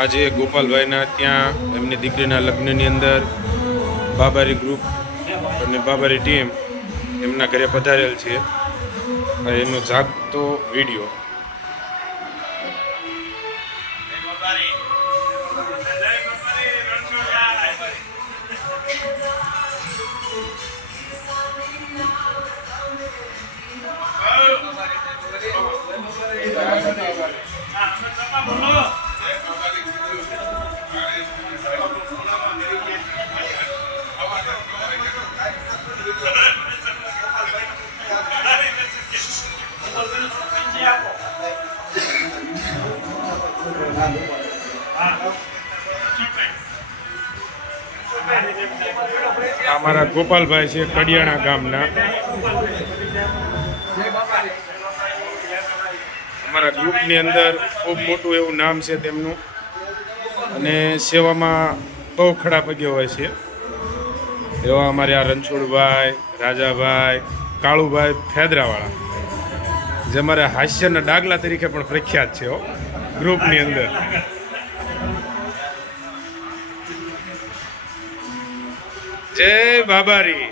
આજે ગોપાલભાઈના ત્યાં એમની દીકરીના લગ્નની અંદર બાબારી ગ્રુપ અને બાબારી ટીમ એમના ઘરે પધારેલ છે. એનો જાગતો વિડીયો. અમારા ગોપાલભાઈ છે કડિયાણા ગામના. અમારા ગ્રુપની અંદર ખૂબ મોટું એવું નામ છે તેમનું અને સેવામાં બહુ ખડા પગે હોય છે. એવા અમારે આ રણછોડભાઈ, રાજાભાઈ, કાળુભાઈ ફેદરાવાળા જે અમારા હાસ્યના ડાગલા તરીકે પણ પ્રખ્યાત છે ગ્રુપની અંદર. જય બાબારી.